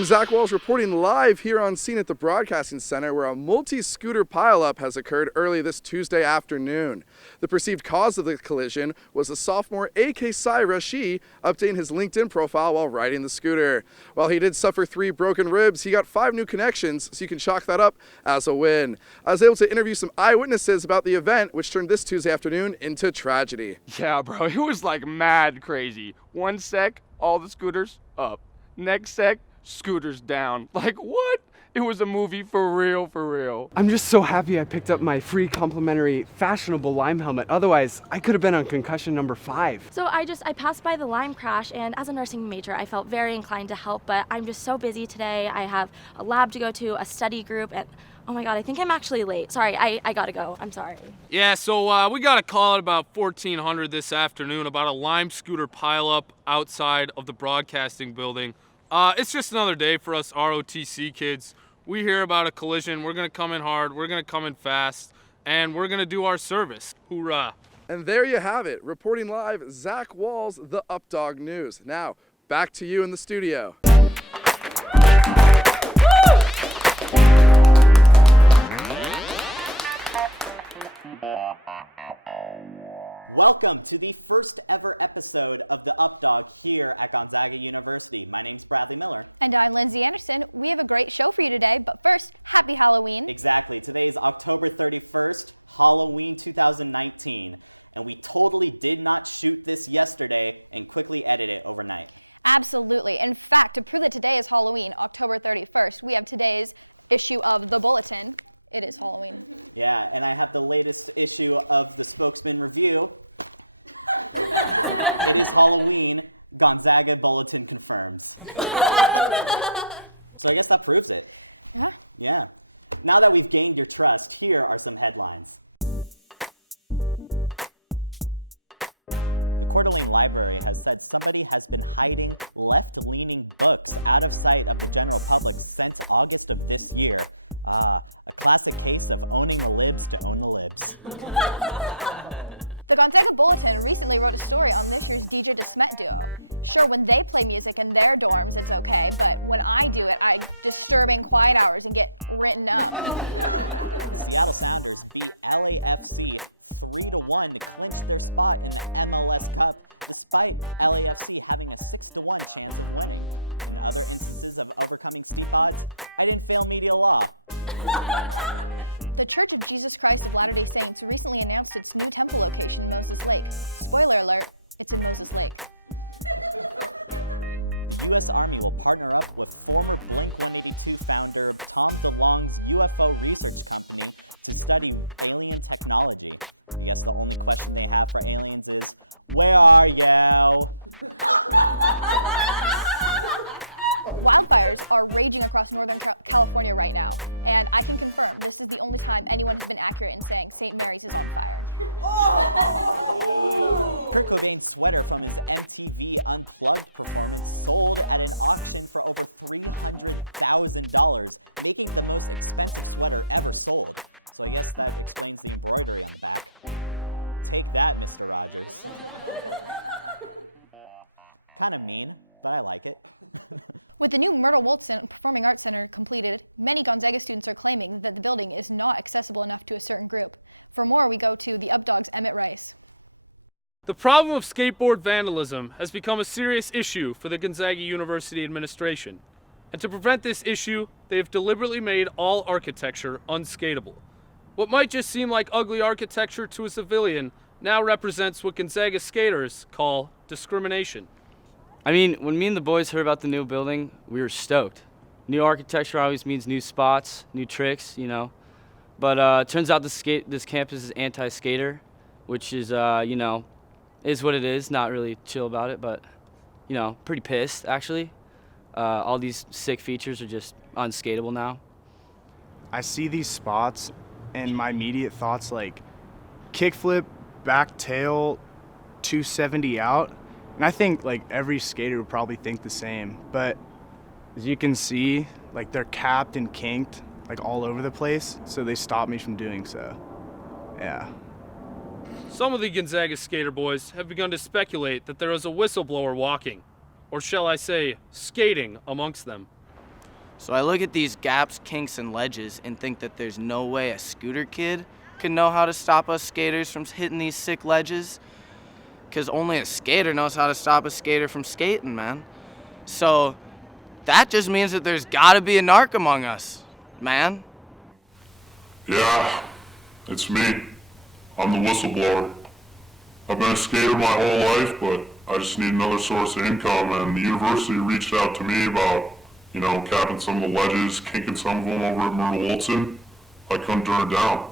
I'm Zach Walsh reporting live here on scene at the Broadcasting Center where a multi-scooter pileup has occurred early this Tuesday afternoon. The perceived cause of the collision was the sophomore A.K. Sai Rashi updating his LinkedIn profile while riding the scooter. While he did suffer 3 broken ribs, he got 5 new connections, so you can chalk that up as a win. I was able to interview some eyewitnesses about the event, which turned this Tuesday afternoon into tragedy. Yeah, bro, it was like mad crazy. One sec, all the scooters up. Next sec, scooters down. Like, what? It was a movie for real, for real. I'm just so happy I picked up my free complimentary fashionable Lime helmet. Otherwise, I could have been on concussion number 5. So I passed by the Lime crash, and as a nursing major, I felt very inclined to help, but I'm just so busy today. I have a lab to go to, a study group, and oh my God, I think I'm actually late. Sorry, I gotta go. I'm sorry. Yeah, so we got a call at about 1400 this afternoon about a Lime scooter pileup outside of the broadcasting building. It's just another day for us ROTC kids. We hear about a collision, we're gonna come in hard, we're gonna come in fast, and we're gonna do our service. Hoorah. And there you have it. Reporting live, Zach Walls, the Updog News. Now, back to you in the studio. Welcome to the first ever episode of the Updog here at Gonzaga University. My name's Bradley Miller. And I'm Lindsay Anderson. We have a great show for you today, but first, happy Halloween. Exactly. Today is October 31st, Halloween 2019, and we totally did not shoot this yesterday and quickly edit it overnight. Absolutely. In fact, to prove that today is Halloween, October 31st, we have today's issue of The Bulletin. It is Halloween. Yeah, and I have the latest issue of the Spokesman Review. It is Halloween. Gonzaga Bulletin confirms. So I guess that proves it. Yeah? Yeah. Now that we've gained your trust, here are some headlines. The Coeur d'Alene Library has said somebody has been hiding left-leaning books out of sight of the general public since August of this year. A classic case of owning the libs to own the libs. The Gonzaga Bulletin recently wrote a story on this year's DJ DeSmet duo. Sure, when they play music in their dorms, it's okay, but when I do it, I disturbing quiet hours and get written up. Seattle Sounders beat LAFC 3-1 to clinch their spot in the MLS Cup, despite LAFC having a 6-1 chance of winning. In other instances of overcoming steep odds, I didn't fail media law. The Church of Jesus Christ of Latter-day Saints recently announced its new temple location in Moses Lake. Spoiler alert, it's in Moses Lake. The U.S. Army will partner up with former Blink-182 founder Tom DeLonge's UFO research company to study alien technology. I guess the only question they have for aliens is, where are you? Wildfires are raging across Northern California right now, and I can confirm this is the only time anyone has been accurate in saying St. Mary's is on fire. Kurt Cobain's sweater from his MTV Unplugged performance sold at an auction for over $300,000, making it the most expensive sweater ever sold. So I guess that explains the embroidery on the back. Take that, Mr. Rogers. Kind of mean, but I like it. With the new Myrtle Woolton Performing Arts Center completed, many Gonzaga students are claiming that the building is not accessible enough to a certain group. For more, we go to the Updog's Emmett Rice. The problem of skateboard vandalism has become a serious issue for the Gonzaga University administration. And to prevent this issue, they have deliberately made all architecture unskateable. What might just seem like ugly architecture to a civilian now represents what Gonzaga skaters call discrimination. I mean, when me and the boys heard about the new building, we were stoked. New architecture always means new spots, new tricks, you know. But it turns out this campus is anti-skater, which is, is what it is. Not really chill about it, but, pretty pissed, actually. All these sick features are just unskateable now. I see these spots, and my immediate thoughts like kickflip, back tail, 270 out. And I think like every skater would probably think the same, but as you can see, like they're capped and kinked like all over the place, so they stopped me from doing so. Yeah. Some of the Gonzaga skater boys have begun to speculate that there is a whistleblower walking, or shall I say, skating amongst them. So I look at these gaps, kinks, and ledges and think that there's no way a scooter kid could know how to stop us skaters from hitting these sick ledges. Because only a skater knows how to stop a skater from skating, man. So that just means that there's gotta be a narc among us, man. Yeah, it's me. I'm the whistleblower. I've been a skater my whole life, but I just need another source of income, and the university reached out to me about, capping some of the ledges, kinking some of them over at Myrtle Wilson. I couldn't turn it down.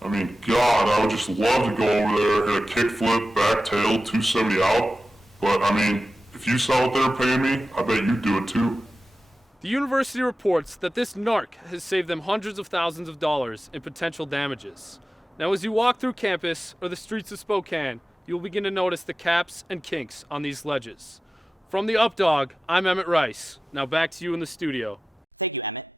I mean, God, I would just love to go over there, hit a kickflip, back tail, 270 out. But, if you saw what they were paying me, I bet you'd do it too. The university reports that this narc has saved them hundreds of thousands of dollars in potential damages. Now, as you walk through campus or the streets of Spokane, you'll begin to notice the caps and kinks on these ledges. From the Updog, I'm Emmett Rice. Now back to you in the studio. Thank you, Emmett.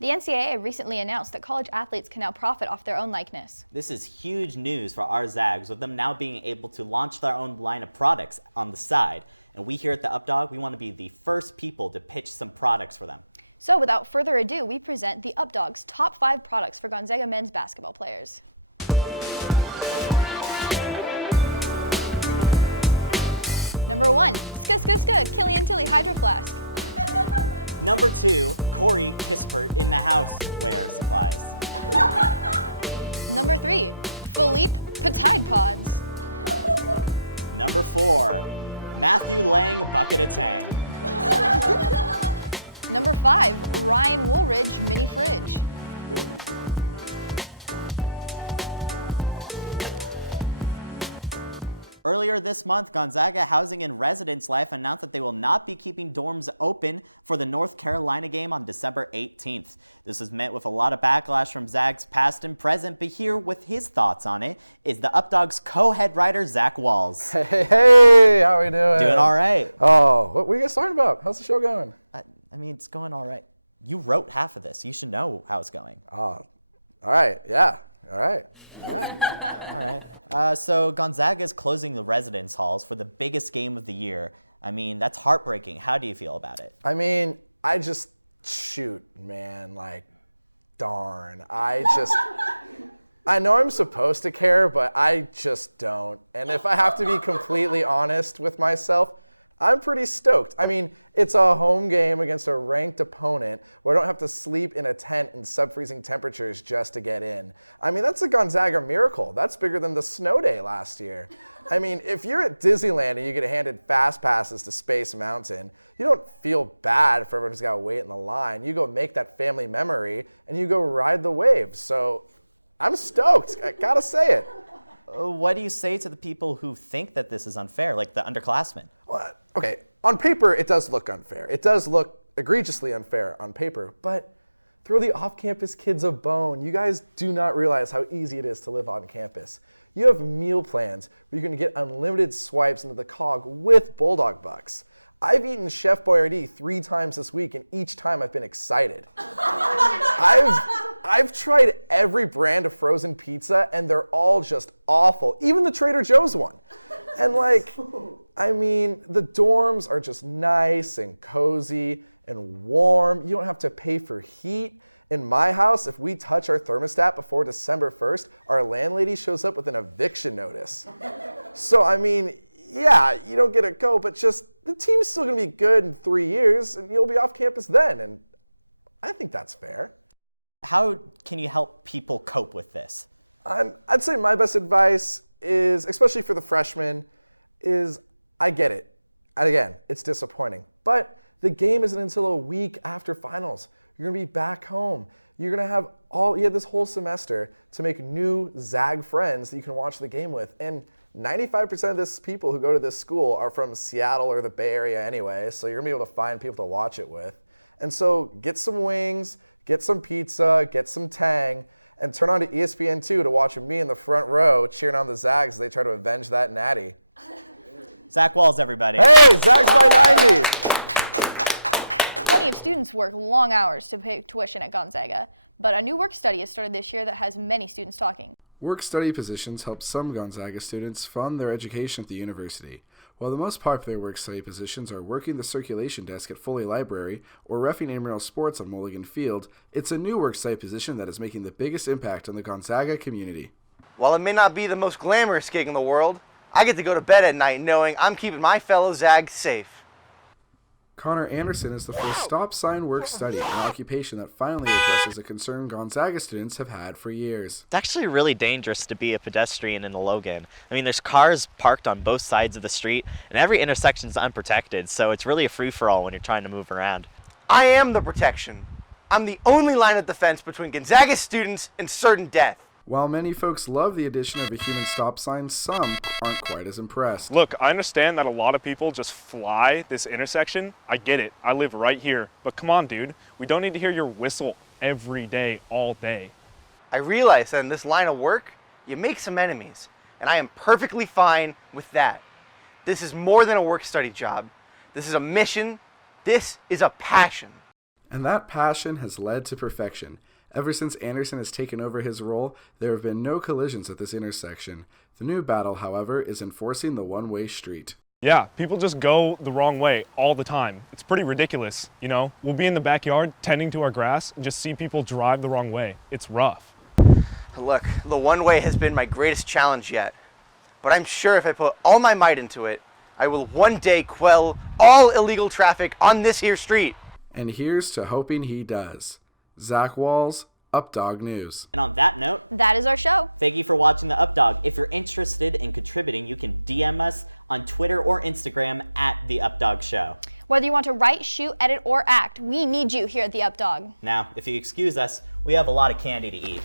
The NCAA recently announced that college athletes can now profit off their own likeness. This is huge news for our Zags, with them now being able to launch their own line of products on the side. And we here at the Updog, we want to be the first people to pitch some products for them. So without further ado, we present the Updog's top 5 products for Gonzaga men's basketball players. Number 1, Killian Tilly Hydro Flask. Number 2, Corey Kispert in the house wear supplies. Number 3, Philippe Petide Pods. Number 4, Matthew Lang Bucket of Tang. Number 5, Ryan Woolridge Mini Fridge. Earlier this month, Gonzaga Housing and Residence Life announced that they will not be keeping dorms open for the North Carolina game on December 18th. This was met with a lot of backlash from Zags past and present, but here with his thoughts on it is the Updog's co-head writer, Zach Walls. Hey, how are we doing? Doing all right. Oh, what were you guys talking about? How's the show going? It's going all right. You wrote half of this. You should know how it's going. Oh, all right, yeah, all right. All right. So Gonzaga is closing the residence halls for the biggest game of the year. That's heartbreaking. How do you feel about it? Darn. I know I'm supposed to care, but I just don't. And if I have to be completely honest with myself, I'm pretty stoked. It's a home game against a ranked opponent where I don't have to sleep in a tent in sub-freezing temperatures just to get in. That's a Gonzaga miracle. That's bigger than the snow day last year. If you're at Disneyland and you get handed fast passes to Space Mountain, you don't feel bad for everyone who's got to wait in the line. You go make that family memory and you go ride the waves. So I'm stoked. I gotta say it. What do you say to the people who think that this is unfair, like the underclassmen? Well, okay, on paper, it does look unfair. It does look egregiously unfair on paper, but throw the off-campus kids a bone. You guys do not realize how easy it is to live on campus. You have meal plans where you can get unlimited swipes into the cog with Bulldog Bucks. I've eaten Chef Boyardee 3 times this week, and each time I've been excited. I've tried every brand of frozen pizza, and they're all just awful, even the Trader Joe's one. And the dorms are just nice and cozy and warm. You don't have to pay for heat. In my house, if we touch our thermostat before December 1st, our landlady shows up with an eviction notice. So, yeah, you don't get a go, but just the team's still gonna be good in 3 years, and you'll be off campus then, and I think that's fair. How can you help people cope with this? I'd say my best advice is, especially for the freshmen, is I get it. And again, it's disappointing. But the game isn't until a week after finals. You're gonna be back home. You're gonna have this whole semester to make new Zag friends that you can watch the game with. And 95% of this people who go to this school are from Seattle or the Bay Area anyway, so you're gonna be able to find people to watch it with. And so get some wings, get some pizza, get some Tang, and turn on to ESPN2 to watch me in the front row cheering on the Zags as they try to avenge that natty. Zach Walls, everybody. Hey, Zags by 90. Plenty of students work long hours to pay tuition at Gonzaga, but a new work study has started this year that has many students talking. Work-study positions help some Gonzaga students fund their education at the university. While the most popular work-study positions are working the circulation desk at Foley Library or reffing intramural sports on Mulligan Field, it's a new work-study position that is making the biggest impact on the Gonzaga community. While it may not be the most glamorous gig in the world, I get to go to bed at night knowing I'm keeping my fellow Zags safe. Connor Anderson is the first stop sign work study, an occupation that finally addresses a concern Gonzaga students have had for years. It's actually really dangerous to be a pedestrian in the Logan. I mean, there's cars parked on both sides of the street, and every intersection is unprotected, so it's really a free-for-all when you're trying to move around. I am the protection. I'm the only line of defense between Gonzaga students and certain death. While many folks love the addition of a human stop sign, some aren't quite as impressed. Look, I understand that a lot of people just fly this intersection. I get it. I live right here. But come on, dude. We don't need to hear your whistle every day, all day. I realize that in this line of work, you make some enemies, and I am perfectly fine with that. This is more than a work-study job. This is a mission. This is a passion. And that passion has led to perfection. Ever since Anderson has taken over his role, there have been no collisions at this intersection. The new battle, however, is enforcing the one-way street. Yeah, people just go the wrong way all the time. It's pretty ridiculous, you know? We'll be in the backyard tending to our grass and just see people drive the wrong way. It's rough. Look, the one-way has been my greatest challenge yet. But I'm sure if I put all my might into it, I will one day quell all illegal traffic on this here street. And here's to hoping he does. Zach Walls, Updog News. And on that note, that is our show. Thank you for watching the Updog. If you're interested in contributing, you can DM us on Twitter or Instagram at The Updog Show. Whether you want to write, shoot, edit, or act, we need you here at The Updog. Now, if you excuse us, we have a lot of candy to eat.